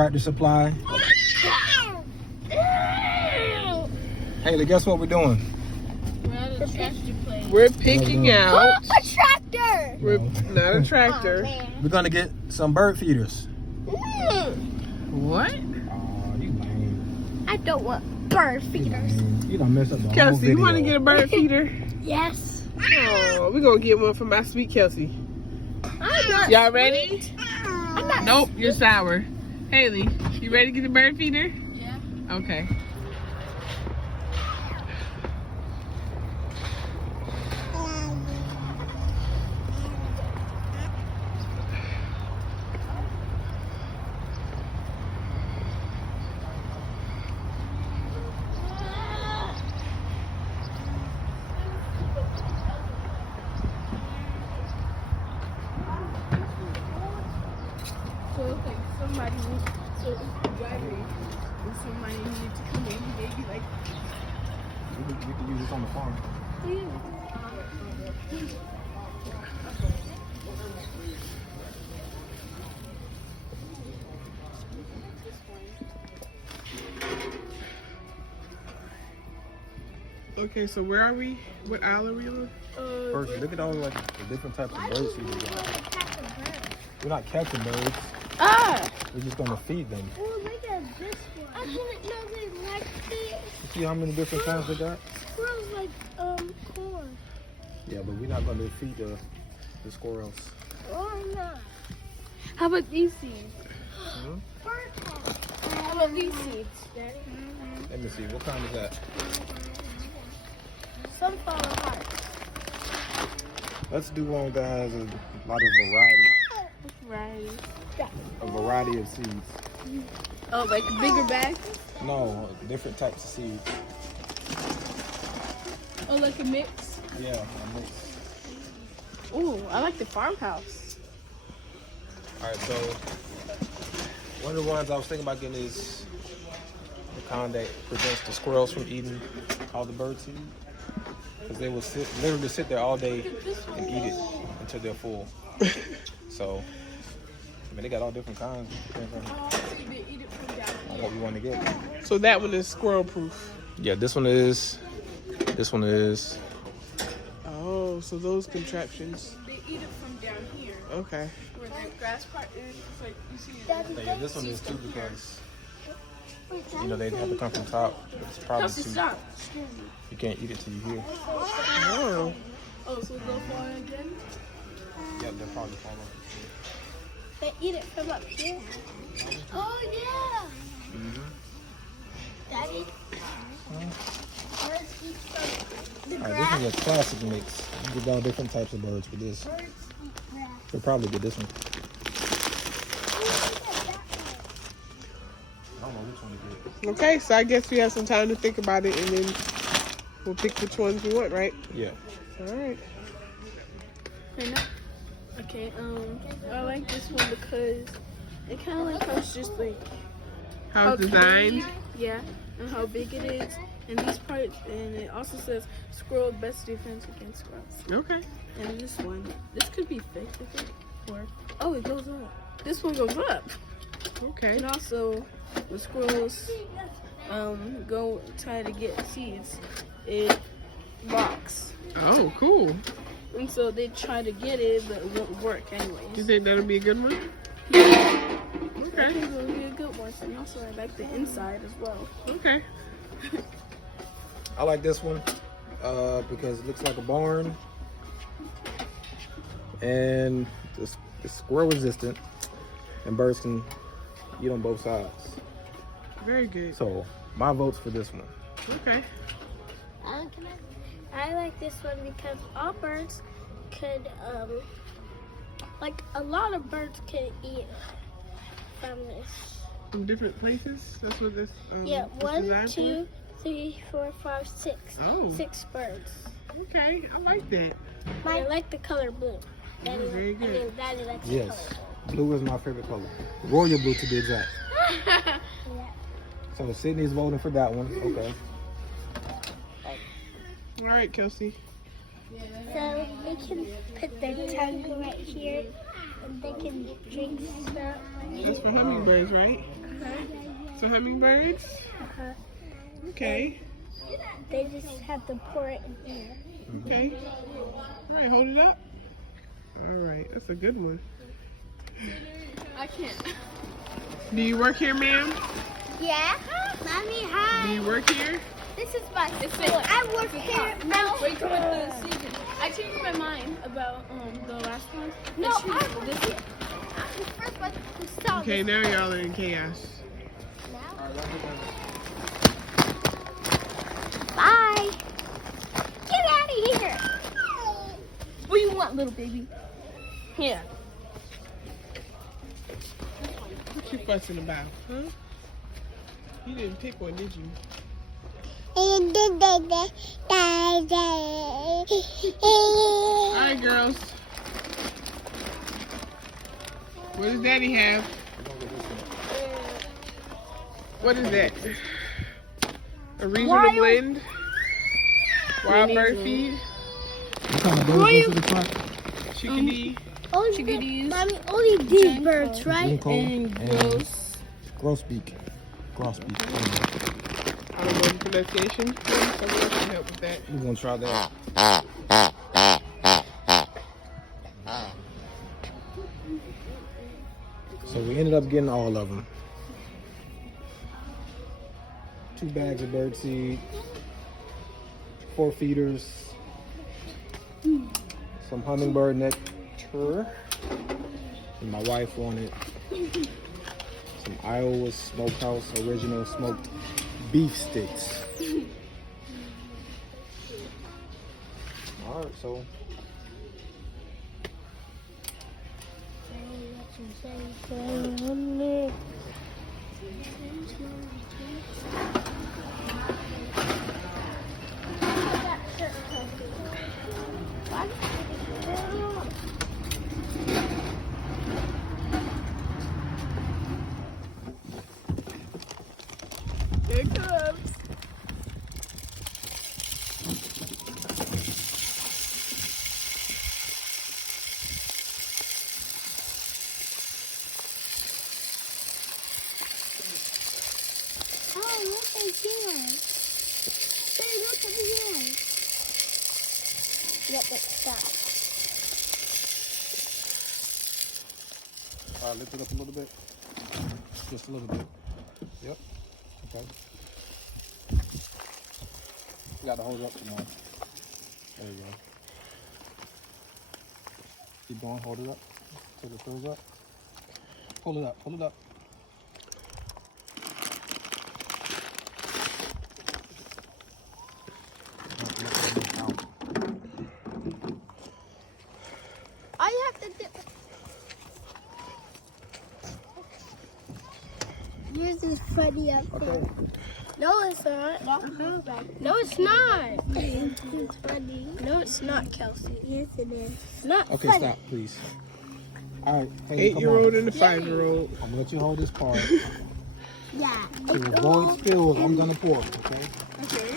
Tractor Supply. Haley, guess what we're doing? We're picking out. A tractor! We're not a tractor. We're gonna get some bird feeders. What? Oh, you lame. I don't want bird feeders. You done messed up the whole Kelsey, video. you want to get a bird feeder? Yes. Oh, we're gonna get one for my sweet Kelsey. I'm not. Y'all ready? I'm not. Nope, you're sour. Haley, you ready to get a bird feeder? Yeah. Okay. So it's like somebody was driving and somebody needed to come in, maybe like We can use this on the farm. Okay, so where are we? What aisle are we on? First, look at all like the different types of birds we got. We're not catching birds. We're just gonna feed them. Oh, look at this one. I didn't know they liked it. You see how many different kinds they got? Smells like corn. Yeah, but we're not gonna feed the squirrels. Why not? how about these seeds? Bird house. How about these seeds, Daddy? Let me see, what kind is that? Sunflower hearts. Let's do one that has a lot of variety. Right. A variety of seeds. Oh, like a bigger bag? No, different types of seeds. Oh, like a mix? Yeah, a mix. Ooh, I like the farmhouse. Alright, so one of the ones I was thinking about getting is the kind that prevents the squirrels from eating all the bird seed. Because they will literally sit there all day and eat it until they're full. So, I mean, they got all different kinds. Depends on what we want to get. So that one is squirrel proof. Yeah, this one is. This one is. Oh, so those contraptions. They eat it from down here, Okay. where the grass part is. It's like, you see Yeah, this one is too because they have to come from top. It's probably too. stop. You can't eat it till you hear. Oh. Oh, so they'll fall again? Yeah, they'll probably fall off. They eat it from up here. Oh, yeah. Daddy. Birds eat from the Alright, grass. this is a classic mix. You get all different types of birds with this. Birds eat grass. We'll probably get this one. I don't know which one to get. Okay, so I guess we have some time to think about it, and then we'll pick which ones we want, right? Yeah. All right. Okay, I like this one because it kind of like how it's just like How it's designed. big, yeah, and how big it is, and these parts, and it also says squirrel best defense against squirrels. Okay. And this one, this could be fixed, I think, or oh, it goes up. This one goes up, Okay. and also when squirrels go try to get seeds, it locks, Oh, cool. and so they try to get it, but it won't work You anyways. think that'll be a good one? I Okay. think it'll be a good one, and also I like the inside as well. Okay. I like this one because it looks like a barn. And it's squirrel resistant. And birds can eat on both sides. Very good. So, my vote's for this one. Okay. I like this one because all birds could, like a lot of birds could eat from this. From different places. That's what this. Yeah, is 1, designed 2, 3, 4, 5, 6. Oh. 6 birds. for? Okay, I like that. I like the color blue. Daddy, very good. Daddy likes the Yes. Blue is my favorite color. Royal blue to be exact. color. So, Sydney's voting for that one. Okay. All right, Kelsey. So they can put their tongue right here and they can drink stuff. That's for hummingbirds, right? So hummingbirds? Uh-huh. Okay. They just have to pour it in here. Okay. All right, hold it up. All right, that's a good one. I can't. Do you work here, ma'am? Yeah. Mommy, hi. Do you work here? This is my school. I work here. Wait, come with the season. I changed my mind about the last one. No, Let's choose I work this here. The first one who saw Okay, this. now y'all are in chaos. Bye. Get out of here. What do you want, little baby? Here. What you fussing about, huh? You didn't pick one, did you? All right, girls. What does Daddy have? What is that? A regional blend? Wild bird feed? What kind of birds go to the front? Chickadee? Chickadees. Mommy, only these birds, right? And Grosbeak. Grosbeak. I don't know the pronunciation. Someone else can help with that. We're gonna try that. So we ended up getting all of them. 2 bags of bird seed, 4 feeders, some hummingbird nectar, and my wife wanted some Iowa Smokehouse original smoked beef sticks. All right, so here it comes. Oh, look at here. Hey, look over here. Yep, stop. all right, lift it up a little bit, just a little bit. Yep. Okay. You got to hold it up some more. There you go. Keep going, hold it up till it fills up. Pull it up, pull it up. All you have to do. Yours is funny up there. Okay. No, it's not. No, it's not. It's funny. No, it's not, Kelsey. Yes, it is. It's not Okay, funny. stop, please. All right, Haley, come 8-year-old on. and a 5-year-old. I'm gonna let you hold this part. Yeah. To avoid spills, I'm gonna pour, okay? Okay.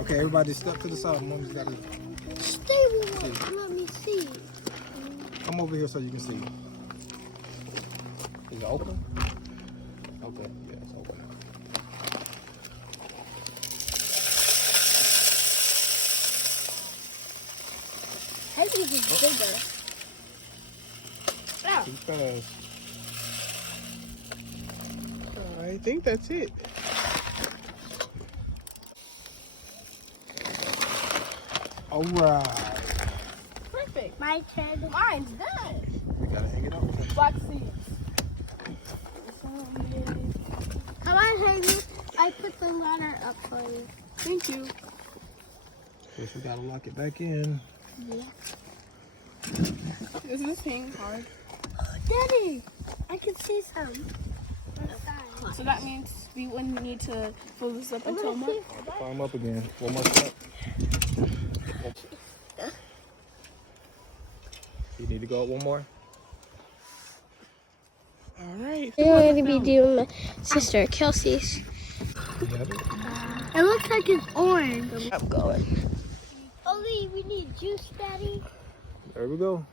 Okay, everybody step to the side. Mommy's gotta Stay with me. Let me see. come over here so you can see. Is it open? Okay, yeah, it's open. I think it's bigger. Too fast. I think that's it. All right. Perfect. My turn. Mine's done. You gotta hang it up. Black seeds. Come on, Haley. I put the ladder up for you. Thank you. Guess we gotta lock it back in. Is this thing hard? Daddy, I can see some. So that means we wouldn't need to fill this up until March. Climb up again. One more step. You need to go up one more? All right. I'm going to be doing my sister Kelsey's. You got it? It looks like it's orange. I'm going. Ollie, we need juice, Daddy. There we go.